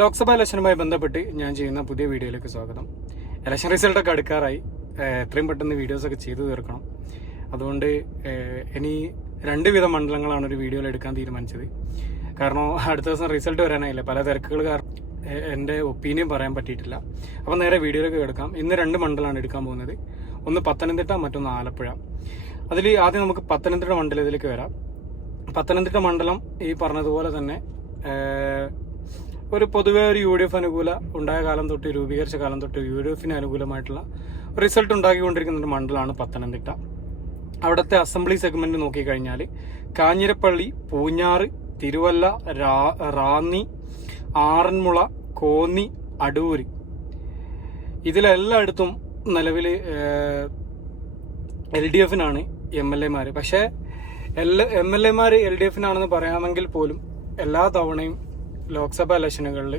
ലോക്സഭാ ഇലക്ഷനുമായി ബന്ധപ്പെട്ട് ഞാൻ ചെയ്യുന്ന പുതിയ വീഡിയോയിലേക്ക് സ്വാഗതം. ഇലക്ഷൻ റിസൾട്ടൊക്കെ അടുക്കാറായി. എത്രയും പെട്ടെന്ന് വീഡിയോസൊക്കെ ചെയ്തു തീർക്കണം. അതുകൊണ്ട് ഇനി 2 വിധ മണ്ഡലങ്ങളാണ് ഒരു വീഡിയോയിൽ എടുക്കാൻ തീരുമാനിച്ചത്. കാരണം അടുത്ത ദിവസം റിസൾട്ട് വരാനായില്ല. പല തിരക്കുകൾ കാരണം എൻ്റെ ഒപ്പീനിയൻ പറയാൻ പറ്റിയിട്ടില്ല. അപ്പം നേരെ വീഡിയോയിലേക്ക് എടുക്കാം. ഇന്ന് 2 മണ്ഡലമാണ് എടുക്കാൻ പോകുന്നത്. ഒന്ന് പത്തനംതിട്ട, മറ്റൊന്ന് ആലപ്പുഴ. അതിൽ ആദ്യം നമുക്ക് പത്തനംതിട്ട മണ്ഡലത്തിലേക്ക് വരാം. പത്തനംതിട്ട മണ്ഡലം ഈ പറഞ്ഞതുപോലെ തന്നെ ഒരു പൊതുവെ ഒരു UDF അനുകൂല ഉണ്ടായ കാലം തൊട്ട്, രൂപീകരിച്ച കാലം തൊട്ട് UDFന് അനുകൂലമായിട്ടുള്ള റിസൾട്ട് ഉണ്ടാക്കിക്കൊണ്ടിരിക്കുന്ന ഒരു മണ്ഡലമാണ് പത്തനംതിട്ട. അവിടുത്തെ അസംബ്ലി സെഗ്മെന്റ് നോക്കിക്കഴിഞ്ഞാൽ കാഞ്ഞിരപ്പള്ളി, പൂഞ്ഞാറ്, തിരുവല്ല, റാന്നി, ആറന്മുള, കോന്നി, അടൂര്, ഇതിലെല്ലായിടത്തും നിലവിൽ LDFനാണ് MLA മാര്. പക്ഷേ MLA മാര് LDFനാണെന്ന് പറയാമെങ്കിൽ പോലും എല്ലാ തവണയും ലോക്സഭാ ഇലക്ഷനുകളിൽ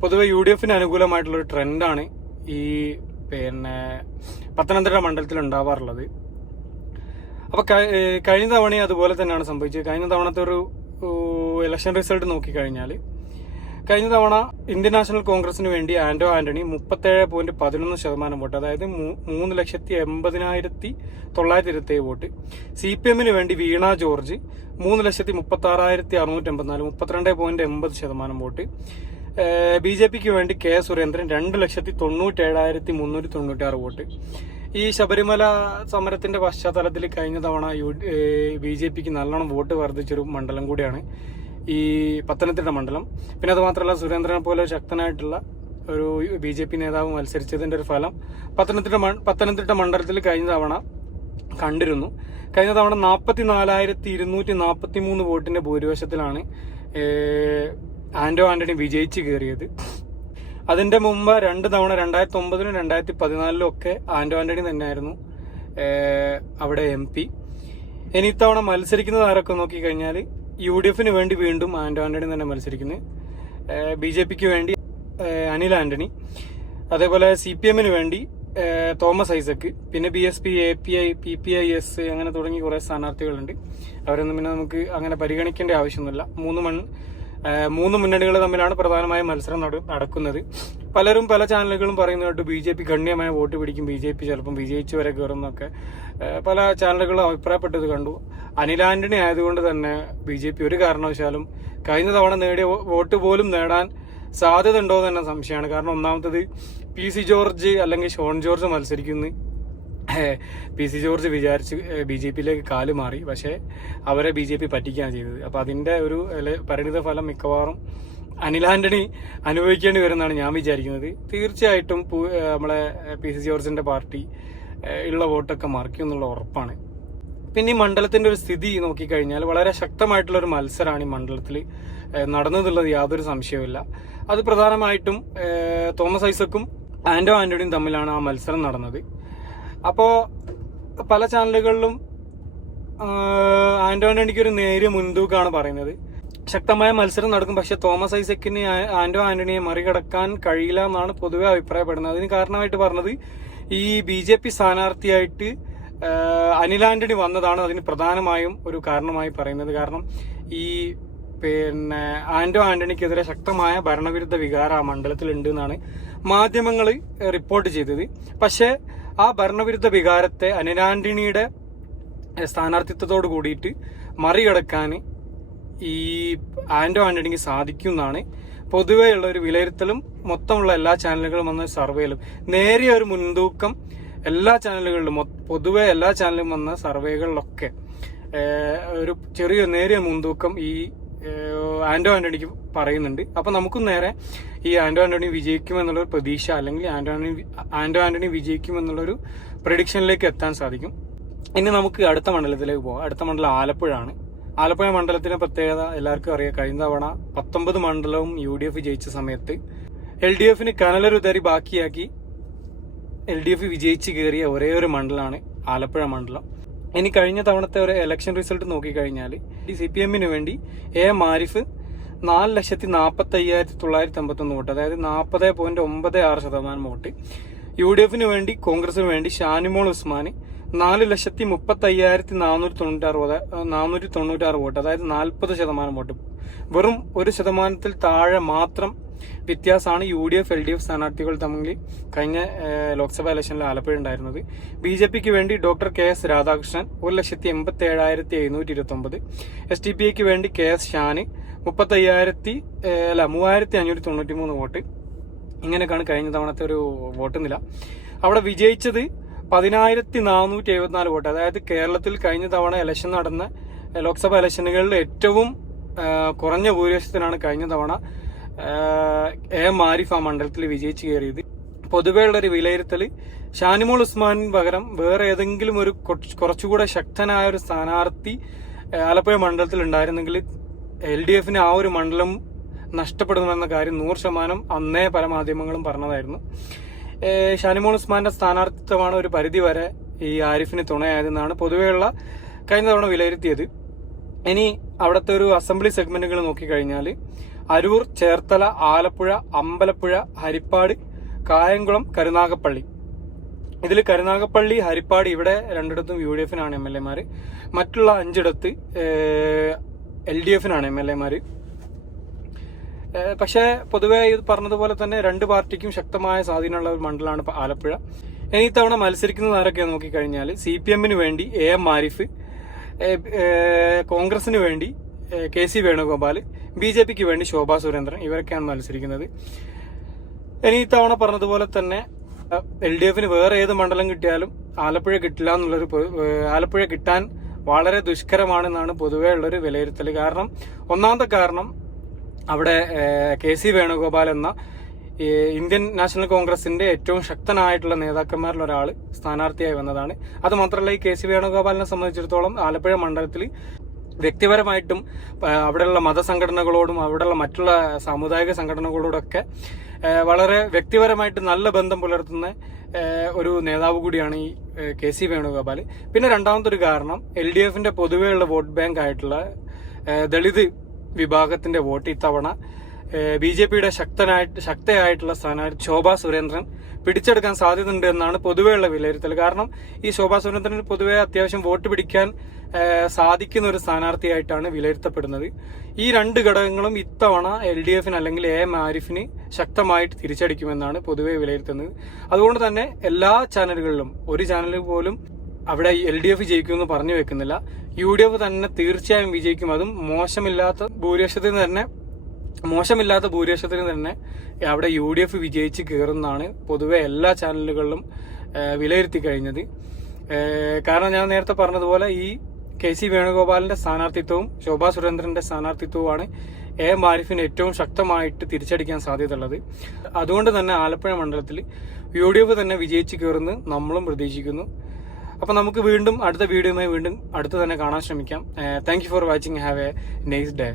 പൊതുവെ UDFന് അനുകൂലമായിട്ടുള്ളൊരു ട്രെൻഡാണ് ഈ പത്തനംതിട്ട മണ്ഡലത്തിൽ ഉണ്ടാവാറുള്ളത്. അപ്പോൾ കഴിഞ്ഞ തവണയും അതുപോലെ തന്നെയാണ് സംഭവിച്ചത്. കഴിഞ്ഞ തവണത്തെ ഒരു ഇലക്ഷൻ റിസൾട്ട് നോക്കിക്കഴിഞ്ഞാൽ കഴിഞ്ഞ തവണ ഇന്ത്യൻ നാഷണൽ കോൺഗ്രസിന് വേണ്ടി ആന്റോ ആന്റണി 37.11% വോട്ട്, അതായത് 3,80,927 വോട്ട്. CPMന് വേണ്ടി വീണ ജോർജ് 3,36,684, 32.80% വോട്ട്. BJPക്ക് വേണ്ടി K സുരേന്ദ്രൻ 2,97,396 വോട്ട്. ഈ ശബരിമല സമരത്തിന്റെ പശ്ചാത്തലത്തിൽ കഴിഞ്ഞ തവണ BJPക്ക് നല്ലോണം വോട്ട് വർദ്ധിച്ചൊരു മണ്ഡലം കൂടിയാണ് ഈ പത്തനംതിട്ട മണ്ഡലം. പിന്നെ അത് മാത്രമല്ല, സുരേന്ദ്രനെ പോലെ ശക്തനായിട്ടുള്ള ഒരു BJP നേതാവ് മത്സരിച്ചതിന്റെ ഒരു ഫലം പത്തനംതിട്ട മണ്ഡലത്തിൽ കഴിഞ്ഞ തവണ കണ്ടിരുന്നു. കഴിഞ്ഞ തവണ 44,243 വോട്ടിന്റെ ഭൂരിപക്ഷത്തിലാണ് ആന്റോ ആന്റണി വിജയിച്ച് കയറിയത്. അതിന്റെ മുമ്പ് 2 തവണ 2009-ലും 2014-ലും ഒക്കെ ആന്റോ ആന്റണി തന്നെയായിരുന്നു അവിടെ MP. ഇനി ഇത്തവണ മത്സരിക്കുന്നത് ആരൊക്കെ നോക്കിക്കഴിഞ്ഞാൽ UDFന് വേണ്ടി വീണ്ടും ആന്റോ ആന്റണി തന്നെ മത്സരിക്കുന്നു. BJPക്ക് വേണ്ടി അനിൽ ആന്റണി, അതേപോലെ CPMന് വേണ്ടി തോമസ് ഐസക്, പിന്നെ BSP, API, PPIS അങ്ങനെ തുടങ്ങി കുറെ സ്ഥാനാർത്ഥികളുണ്ട്. അവരൊന്നും പിന്നെ നമുക്ക് അങ്ങനെ പരിഗണിക്കേണ്ട ആവശ്യമൊന്നുമില്ല. 3 മുന്നണികൾ തമ്മിലാണ് പ്രധാനമായും മത്സരം നടക്കുന്നത്. പലരും പല ചാനലുകളും പറയുന്നത് കേട്ടു BJP ഗണ്യമായ വോട്ട് പിടിക്കും, BJP ചിലപ്പം വിജയിച്ചു വരെ കയറുന്നൊക്കെ പല ചാനലുകളും അഭിപ്രായപ്പെട്ടത് കണ്ടു. അനിൽ ആന്റണി ആയതുകൊണ്ട് തന്നെ BJP ഒരു കാരണവശാലും കഴിഞ്ഞ തവണ നേടിയ വോട്ട് പോലും നേടാൻ സാധ്യത ഉണ്ടോ എന്ന് തന്നെ സംശയമാണ്. കാരണം ഒന്നാമത്തത് PC ജോർജ് അല്ലെങ്കിൽ ഷോൺ ജോർജ് മത്സരിക്കുന്നു. PC ജോർജ് വിചാരിച്ച് BJPയിലേക്ക് കാല് മാറി, പക്ഷേ അവരെ BJP പറ്റിക്കുകയാണ് ചെയ്തത്. അപ്പൊ അതിന്റെ ഒരു പരിണിത ഫലം മിക്കവാറും അനിൽ ആന്റണി അനുഭവിക്കേണ്ടി വരുമെന്നാണ് ഞാൻ വിചാരിക്കുന്നത്. തീർച്ചയായിട്ടും നമ്മളെ PC ജോർജിന്റെ പാർട്ടി ഉള്ള വോട്ടൊക്കെ മറിക്കും എന്നുള്ള ഉറപ്പാണ്. പിന്നെ ഈ മണ്ഡലത്തിന്റെ ഒരു സ്ഥിതി നോക്കിക്കഴിഞ്ഞാൽ വളരെ ശക്തമായിട്ടുള്ള ഒരു മത്സരമാണ് ഈ മണ്ഡലത്തിൽ നടന്നതുള്ളത് യാതൊരു സംശയവുമില്ല. അത് പ്രധാനമായിട്ടും തോമസ് ഐസക്കും ആന്റോ ആന്റണിയും തമ്മിലാണ് ആ മത്സരം നടന്നത്. അപ്പോ പല ചാനലുകളിലും ആന്റോ ആന്റണിക്ക് ഒരു നേരിയ മുൻതൂക്കമാണ് പറയുന്നത്. ശക്തമായ മത്സരം നടക്കും, പക്ഷെ തോമസ് ഐസക്കിന് ആന്റോ ആന്റണിയെ മറികടക്കാൻ കഴിയില്ല എന്നാണ് പൊതുവെ അഭിപ്രായപ്പെടുന്നത്. അതിന് കാരണമായിട്ട് പറഞ്ഞത് ഈ BJP സ്ഥാനാർത്ഥിയായിട്ട് അനിൽ ആന്റണി വന്നതാണ് അതിന് പ്രധാനമായും ഒരു കാരണമായി പറയുന്നത്. കാരണം ഈ ആന്റോ ആന്റണിക്കെതിരെ ശക്തമായ ഭരണവിരുദ്ധ വികാരം ആ മണ്ഡലത്തിൽ ഉണ്ട് എന്നാണ് മാധ്യമങ്ങൾ റിപ്പോർട്ട് ചെയ്തത്. പക്ഷേ ആ ഭരണവിരുദ്ധ വികാരത്തെ അനിൽ ആന്റണിയുടെ സ്ഥാനാർത്ഥിത്വത്തോട് കൂടിയിട്ട് മറികടക്കാൻ ഈ ആന്റോ ആന്റണിക്ക് സാധിക്കും എന്നാണ് പൊതുവേ ഉള്ള ഒരു വിലയിരുത്തലും മൊത്തമുള്ള എല്ലാ ചാനലുകളും വന്ന സർവേയിലും. നേരിയ ഒരു മുൻതൂക്കം എല്ലാ ചാനലുകളിലും, പൊതുവെ എല്ലാ ചാനലും വന്ന സർവേകളിലൊക്കെ ഒരു ചെറിയ നേരിയ മുൻതൂക്കം ഈ ആന്റോ ആന്റണിക്ക് പറയുന്നുണ്ട്. അപ്പൊ നമുക്കും നേരെ ഈ ആന്റോ ആന്റണി വിജയിക്കുമെന്നുള്ളൊരു പ്രതീക്ഷ, അല്ലെങ്കിൽ ആന്റോ ആന്റണി വിജയിക്കുമെന്നുള്ളൊരു പ്രഡിക്ഷനിലേക്ക് എത്താൻ സാധിക്കും. ഇനി നമുക്ക് അടുത്ത മണ്ഡലത്തിലേക്ക് പോകാം. അടുത്ത മണ്ഡലം ആലപ്പുഴ ആണ്. ആലപ്പുഴ മണ്ഡലത്തിന്റെ പ്രത്യേകത എല്ലാവർക്കും അറിയാം. കഴിഞ്ഞ തവണ 19 മണ്ഡലവും UDF ജയിച്ച സമയത്ത് LDFന് കനലൊരുതരി ബാക്കിയാക്കി LDF വിജയിച്ച് കയറിയ ഒരേ ഒരു മണ്ഡലമാണ് ആലപ്പുഴ മണ്ഡലം. ഇനി കഴിഞ്ഞ തവണത്തെ ഒരു ഇലക്ഷൻ റിസൾട്ട് നോക്കിക്കഴിഞ്ഞാൽ CPMന് വേണ്ടി A മാരിഫ് 4,45,951 വോട്ട്, അതായത് 40.96% വോട്ട്. UDFന് വേണ്ടി കോൺഗ്രസിന് വേണ്ടി ഷാനിമോൾ ഉസ്മാൻ 4,35,496 വോട്ട്, അതായത് 40% വോട്ട്. വെറും 1% താഴെ മാത്രം വ്യത്യാസമാണ് UDF LDF സ്ഥാനാർത്ഥികൾ തമ്മിൽ കഴിഞ്ഞ ലോക്സഭാ ഇലക്ഷനിൽ ആലപ്പുഴ ഉണ്ടായിരുന്നത്. BJPക്ക് വേണ്ടി ഡോക്ടർ KS രാധാകൃഷ്ണൻ 1,87,729, SDPIക്ക് വേണ്ടി KS ഷാന് 3593 വോട്ട്. ഇങ്ങനെയൊക്കെയാണ് കഴിഞ്ഞ തവണത്തെ ഒരു വോട്ട് നില. അവിടെ വിജയിച്ചത് 10,474 വോട്ട്. അതായത് കേരളത്തിൽ കഴിഞ്ഞ തവണ ഇലക്ഷൻ നടന്ന ലോക്സഭാ ഇലക്ഷനുകളിൽ ഏറ്റവും കുറഞ്ഞ ഭൂരിപക്ഷത്തിനാണ് കഴിഞ്ഞ തവണ AM ആരിഫ് ആ മണ്ഡലത്തിൽ വിജയിച്ചു കയറിയത്. പൊതുവേ ഉള്ളൊരു വിലയിരുത്തൽ ഷാനിമോൾ ഉസ്മാനിന് പകരം വേറെ ഏതെങ്കിലും ഒരു കുറച്ചുകൂടെ ശക്തനായ ഒരു സ്ഥാനാർത്ഥി ആലപ്പുഴ മണ്ഡലത്തിൽ ഉണ്ടായിരുന്നെങ്കിൽ LDFന് ആ ഒരു മണ്ഡലം നഷ്ടപ്പെടുമെന്ന കാര്യം 100% അന്നേ പല മാധ്യമങ്ങളും പറഞ്ഞതായിരുന്നു. ഷാനിമോൾ ഉസ്മാന്റെ സ്ഥാനാർത്ഥിത്വമാണ് ഒരു പരിധി വരെ ഈ ആരിഫിന് തുണയായതെന്നാണ് പൊതുവെയുള്ള കഴിഞ്ഞ തവണ വിലയിരുത്തിയത്. ഇനി അവിടുത്തെ ഒരു അസംബ്ലി സെഗ്മെന്റുകൾ നോക്കിക്കഴിഞ്ഞാൽ അരൂർ, ചേർത്തല, ആലപ്പുഴ, അമ്പലപ്പുഴ, ഹരിപ്പാട്, കായംകുളം, കരുനാഗപ്പള്ളി. ഇതിൽ കരുനാഗപ്പള്ളി, ഹരിപ്പാട് ഇവിടെ രണ്ടിടത്തും UDFനാണ് MLA മാര്. മറ്റുള്ള 5 LDFനാണ് MLA മാര്. പക്ഷേ പൊതുവെ ഇത് പറഞ്ഞതുപോലെ തന്നെ രണ്ട് പാർട്ടിക്കും ശക്തമായ സ്വാധീനമുള്ള ഒരു മണ്ഡലമാണ് ആലപ്പുഴ. ഇനി ഇത്തവണ മത്സരിക്കുന്നത് ആരൊക്കെ നോക്കിക്കഴിഞ്ഞാൽ CPMന് വേണ്ടി AM ആരിഫ്, കോൺഗ്രസിന് വേണ്ടി KC വേണുഗോപാൽ, BJPക്ക് വേണ്ടി ശോഭാ സുരേന്ദ്രൻ, ഇവരൊക്കെയാണ് മത്സരിക്കുന്നത്. ഇനി ഇത്തവണ പറഞ്ഞതുപോലെ തന്നെ LDFന് വേറെ ഏത് മണ്ഡലം കിട്ടിയാലും ആലപ്പുഴ കിട്ടില്ല എന്നുള്ളൊരു ആലപ്പുഴ കിട്ടാൻ വളരെ ദുഷ്കരമാണെന്നാണ് പൊതുവേ ഉള്ളൊരു വിലയിരുത്തൽ. കാരണം ഒന്നാമത്തെ കാരണം അവിടെ KC വേണുഗോപാൽ എന്ന ഇന്ത്യൻ നാഷണൽ കോൺഗ്രസിന്റെ ഏറ്റവും ശക്തനായിട്ടുള്ള നേതാക്കന്മാരിൽ ഒരാൾ സ്ഥാനാർത്ഥിയായി വന്നതാണ്. അത് മാത്രമല്ല ഈ KC വേണുഗോപാലിനെ സംബന്ധിച്ചിടത്തോളം ആലപ്പുഴ മണ്ഡലത്തിൽ വ്യക്തിപരമായിട്ടും അവിടെയുള്ള മതസംഘടനകളോടും അവിടെയുള്ള മറ്റുള്ള സാമുദായിക സംഘടനകളോടൊക്കെ വളരെ വ്യക്തിപരമായിട്ട് നല്ല ബന്ധം പുലർത്തുന്ന ഒരു നേതാവ് കൂടിയാണ് ഈ KC വേണുഗോപാൽ. പിന്നെ രണ്ടാമത്തെ ഒരു കാരണം LDFന്റെ പൊതുവെയുള്ള വോട്ട് ബാങ്ക് ആയിട്ടുള്ള ദളിത് വിഭാഗത്തിന്റെ വോട്ട് ഇത്തവണ BJPയുടെ ശക്തയായിട്ടുള്ള സ്ഥാനാർത്ഥി ശോഭാ സുരേന്ദ്രൻ പിടിച്ചെടുക്കാൻ സാധ്യതയുണ്ട് എന്നാണ് പൊതുവെയുള്ള വിലയിരുത്തൽ. കാരണം ഈ ശോഭാ സുരേന്ദ്രന് പൊതുവെ അത്യാവശ്യം വോട്ട് പിടിക്കാൻ സാധിക്കുന്ന ഒരു സ്ഥാനാർത്ഥിയായിട്ടാണ് വിലയിരുത്തപ്പെടുന്നത്. ഈ രണ്ട് ഘടകങ്ങളും ഇത്തവണ LDFന് അല്ലെങ്കിൽ AM ആരിഫിന് ശക്തമായിട്ട് തിരിച്ചടിക്കുമെന്നാണ് പൊതുവെ വിലയിരുത്തുന്നത്. അതുകൊണ്ട് തന്നെ എല്ലാ ചാനലുകളിലും ഒരു ചാനലിൽ പോലും അവിടെ LDF ജയിക്കുമെന്ന് പറഞ്ഞു വെക്കുന്നില്ല. UDF തന്നെ തീർച്ചയായും വിജയിക്കും. അതും മോശമില്ലാത്ത ഭൂരിപക്ഷത്തിന് തന്നെ അവിടെ UDF വിജയിച്ച് കയറുന്നതാണ് പൊതുവെ എല്ലാ ചാനലുകളിലും വിലയിരുത്തി കഴിഞ്ഞത്. കാരണം ഞാൻ നേരത്തെ പറഞ്ഞതുപോലെ ഈ KC വേണുഗോപാലിന്റെ സ്ഥാനാർത്ഥിത്വവും ശോഭാ സുരേന്ദ്രന്റെ സ്ഥാനാർത്ഥിത്വവുമാണ് AM ആരിഫിന് ഏറ്റവും ശക്തമായിട്ട് തിരിച്ചടിക്കാൻ സാധ്യതയുള്ളത്. അതുകൊണ്ട് തന്നെ ആലപ്പുഴ മണ്ഡലത്തിൽ UDF തന്നെ വിജയിച്ച് കയറുന്നു നമ്മളും പ്രതീക്ഷിക്കുന്നു. അപ്പൊ നമുക്ക് വീണ്ടും അടുത്ത വീഡിയോയുമായി വീണ്ടും അടുത്ത് തന്നെ കാണാൻ ശ്രമിക്കാം. Thank you for watching. Have A nice day.